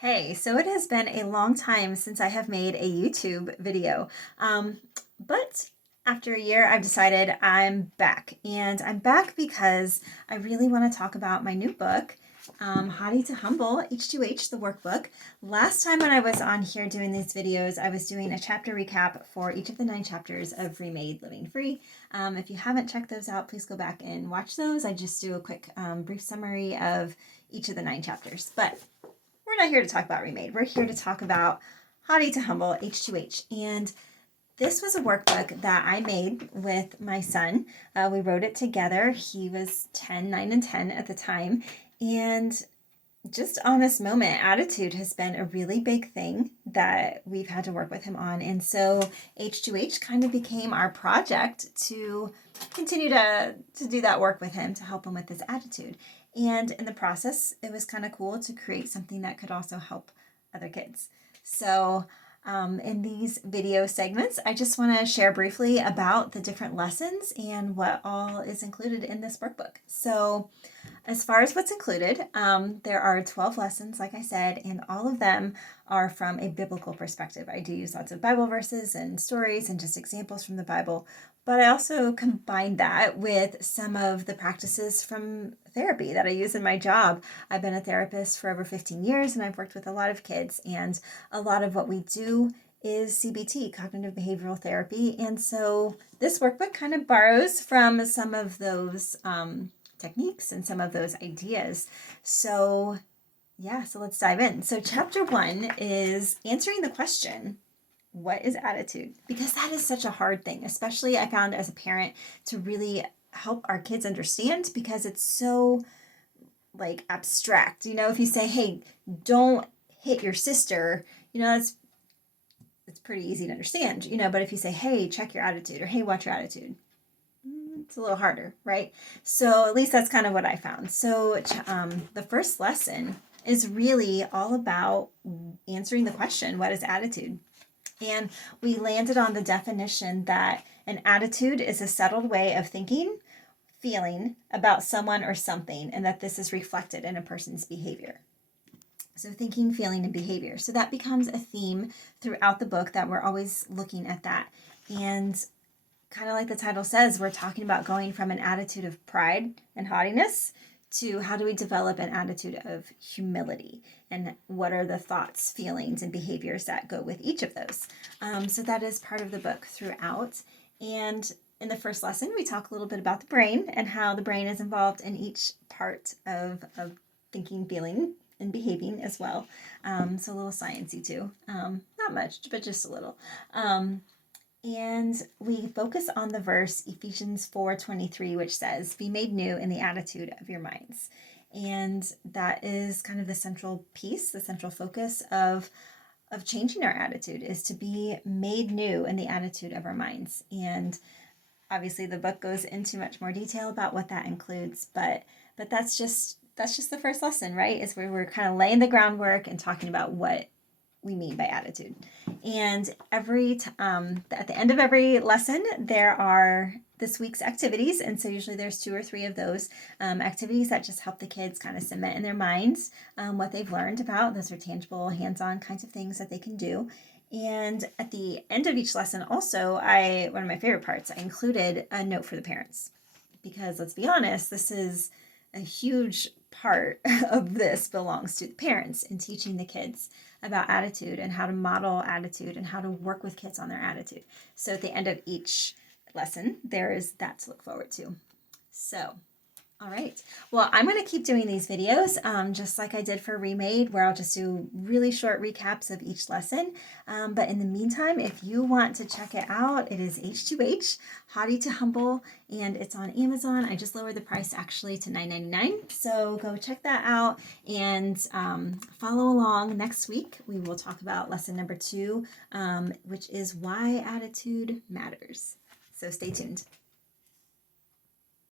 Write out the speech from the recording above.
Hey, so it has been a long time since I have made a YouTube video. But after a year, I've decided I'm back. And I'm back because I really want to talk about my new book, Hottie to Humble, H2H, the workbook. Last time when I was on here doing these videos, I was doing a chapter recap for each of the 9 chapters of Remade Living Free. If you haven't checked those out, please go back and watch those. I just do a quick brief summary of each of the 9 chapters. But we're not here to talk about Remade. We're here to talk about Hottie to Humble, H2H. And this was a workbook that I made with my son. We wrote it together. He was 10, 9, and 10 at the time. And just honest moment, attitude has been a really big thing that we've had to work with him on. And so H2H kind of became our project to continue to do that work with him, to help him with his attitude. And in the process, it was kind of cool to create something that could also help other kids. So in these video segments, I just want to share briefly about the different lessons and what all is included in this workbook. So as far as what's included, there are 12 lessons, like I said, and all of them are from a biblical perspective. I do use lots of Bible verses and stories and just examples from the Bible, but I also combine that with some of the practices from therapy that I use in my job. I've been a therapist for over 15 years, and I've worked with a lot of kids, and a lot of what we do is CBT, cognitive behavioral therapy, and so this workbook kind of borrows from some of those techniques and some of those ideas. So let's dive in. So chapter 1 is answering the question, what is attitude? Because that is such a hard thing, especially I found as a parent, to really help our kids understand, because it's so like abstract. If you say, hey, don't hit your sister, it's pretty easy to understand, but if you say, hey, check your attitude, or hey, watch your attitude, it's a little harder, right? So at least that's kind of what I found. So the first lesson is really all about answering the question, what is attitude? And we landed on the definition that an attitude is a settled way of thinking, feeling about someone or something, and that this is reflected in a person's behavior. So thinking, feeling, and behavior. So that becomes a theme throughout the book, that we're always looking at that. And kind of like the title says, we're talking about going from an attitude of pride and haughtiness to how do we develop an attitude of humility, and what are the thoughts, feelings, and behaviors that go with each of those. So that is part of the book throughout. And in the first lesson, we talk a little bit about the brain and how the brain is involved in each part of thinking, feeling, and behaving as well. So a little sciencey too. Not much, but just a little. And we focus on the verse Ephesians 4:23, which says, be made new in the attitude of your minds. And that is kind of the central piece, the central focus of changing our attitude, is to be made new in the attitude of our minds. And obviously the book goes into much more detail about what that includes, but that's just the first lesson, right? Is where we're kind of laying the groundwork and talking about what we mean by attitude. And at the end of every lesson, there are this week's activities, and so usually there's 2 or 3 of those activities that just help the kids kind of cement in their minds what they've learned about. Those are tangible, hands-on kinds of things that they can do. And at the end of each lesson also, one of my favorite parts, I included a note for the parents, because let's be honest, this is a huge part of this belongs to the parents in teaching the kids about attitude and how to model attitude and how to work with kids on their attitude. So at the end of each lesson, there is that to look forward to. So, all right. Well, I'm going to keep doing these videos just like I did for Remade, where I'll just do really short recaps of each lesson. But in the meantime, if you want to check it out, it is H2H, Hottie to Humble, and it's on Amazon. I just lowered the price actually to $9.99. So go check that out and follow along. Next week, we will talk about lesson number 2, which is why attitude matters. So stay tuned.